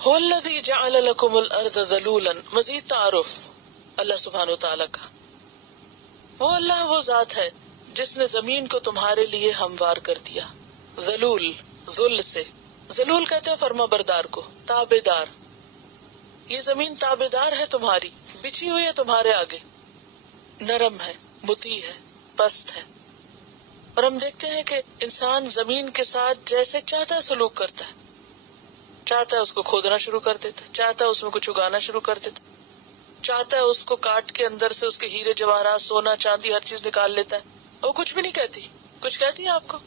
هو الذی جعل لکم الارض ذلولا، مزید تعارف اللہ سبحانہ وتعالی کا. وہ اللہ وہ ذات ہے جس نے زمین کو تمہارے لیے ہموار کر دیا. ذلول، ذل سے، ذلول کہتے ہیں فرما بردار کو، تابع دار. یہ زمین تابع دار ہے تمہاری، بچھی ہوئی ہے تمہارے آگے، نرم ہے، مطیع ہے، پست ہے. اور ہم دیکھتے ہیں کہ انسان زمین کے ساتھ جیسے چاہتا ہے سلوک کرتا ہے. چاہتا ہے اس کو کھودنا شروع کر دیتا ہے، چاہتا ہے اس میں کچھ اگانا شروع کر دیتا ہے، چاہتا ہے اس کو کاٹ کے اندر سے اس کے ہیرے جواہرات، سونا چاندی ہر چیز نکال لیتا ہے. اور کچھ بھی نہیں کہتی. کچھ کہتی ہے آپ کو؟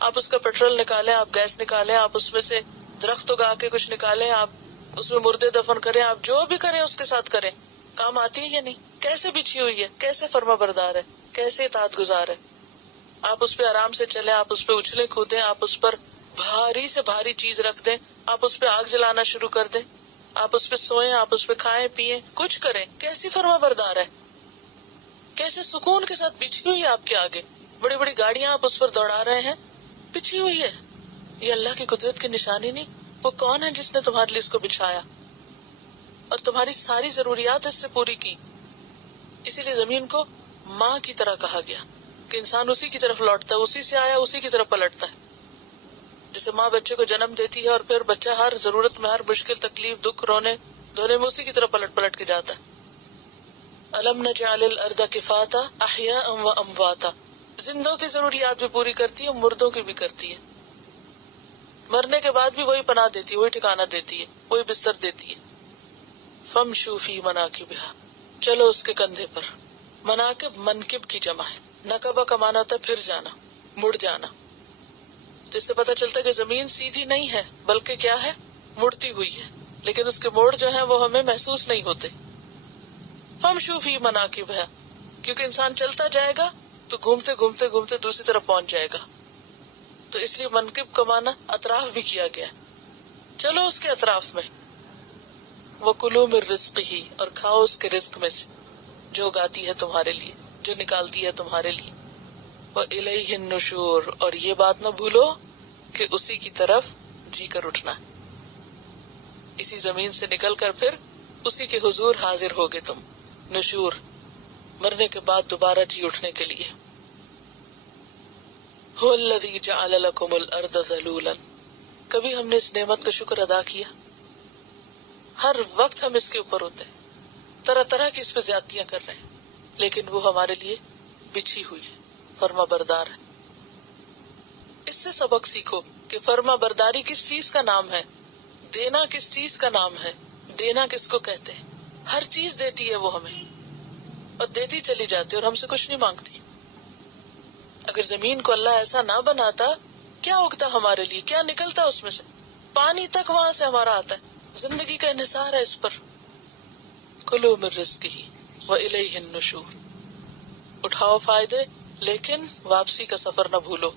آپ اس کا پیٹرول نکالیں، آپ گیس نکالیں، آپ اس میں سے درخت اگا کے کچھ نکالیں، آپ اس میں مردے دفن کریں، آپ جو بھی کریں اس کے ساتھ کریں، کام آتی ہے یا نہیں؟ کیسے بچھی ہوئی ہے، کیسے فرما بردار ہے، کیسے اطاعت گزار ہے. آپ اس پہ آرام سے چلیں، آپ اس پہ اچھلیں کودیں، آپ اس پر بھاری سے بھاری چیز رکھ دیں، آپ اس پہ آگ جلانا شروع کر دیں، آپ اس پہ سوئیں، آپ اس پہ کھائیں پیئیں، کچھ کریں. کیسی فرما بردار ہے، کیسے سکون کے ساتھ بچھی ہوئی ہے آپ کے آگے. بڑی بڑی گاڑیاں آپ اس پر دوڑا رہے ہیں، بچھی ہوئی ہے. یہ اللہ کی قدرت کی نشانی نہیں؟ وہ کون ہے جس نے تمہارے لیے اس کو بچھایا اور تمہاری ساری ضروریات اس سے پوری کی. اسی لیے زمین کو ماں کی طرح کہا گیا کہ انسان اسی کی طرف لوٹتا ہے، اسی سے آیا اسی کی طرف پلٹتا ہے. جیسے ماں بچے کو جنم دیتی ہے اور پھر بچہ ہر ضرورت میں، ہر مشکل، تکلیف، دکھ، رونے دھونے میں اسی کی طرف پلٹ پلٹ کے جاتا ہے. الم نجعل الارض کفاتا احیاء و امواتا، زندوں کی ضروریات بھی پوری کرتی ہے، مردوں کی بھی کرتی ہے. مرنے کے بعد بھی وہی پناہ دیتی ہے، وہی ٹھکانہ دیتی ہے، وہی بستر دیتی ہے. فامشوا فی مناکبہا، چلو اس کے کندھے پر. مناکب منکب کی جمع ہے. نکبہ کا معنی ہوتا ہے پھر جانا، مڑ جانا. جس سے پتہ چلتا ہے کہ زمین سیدھی نہیں ہے بلکہ کیا ہے، مڑتی ہوئی ہے، لیکن اس کے موڑ جو ہیں وہ ہمیں محسوس نہیں ہوتے. فامشوا فی مناکبہا، کیونکہ انسان چلتا جائے گا تو گھومتے گھومتے گھومتے دوسری طرف پہنچ جائے گا. تو اس لیے منکب کا معنی اطراف بھی کیا گیا. چلو اس کے اطراف میں. وَكُلُوا مِن رِزْقِهِ، اور کھاؤ اس کے رزق میں سے، جو اگاتی ہے تمہارے لیے، جو نکالتی ہے تمہارے لیے. وَإِلَيْهِ النُّشُورُ، اور یہ بات نہ بھولو کہ اسی کی طرف جی کر اٹھنا ہے. اسی زمین سے نکل کر پھر اسی کے حضور حاضر ہوگے تم. نشور، مرنے کے بعد دوبارہ جی اٹھنے کے لیے. هو الذی جعل لکم الارض ذلولا، کبھی ہم نے اس نعمت کا شکر ادا کیا؟ ہر وقت ہم اس کے اوپر ہوتے ہیں، طرح طرح کی اس پہ زیادتیاں کر رہے ہیں، لیکن وہ ہمارے لیے بچھی ہوئی ہے، فرما بردار ہے. اس سے سبق سیکھو کہ فرما برداری کس چیز کا نام ہے، دینا کس چیز کا نام ہے، دینا کس کو کہتے ہیں. ہر چیز دیتی ہے وہ ہمیں، اور دیتی چلی جاتی ہے اور ہم سے کچھ نہیں مانگتی. اگر زمین کو اللہ ایسا نہ بناتا، کیا اگتا ہمارے لیے، کیا نکلتا اس میں سے؟ پانی تک وہاں سے ہمارا آتا ہے، زندگی کا انحصار ہے اس پر. کلوا من رزقہ وإلیہ النشور، اٹھاؤ فائدے لیکن واپسی کا سفر نہ بھولو.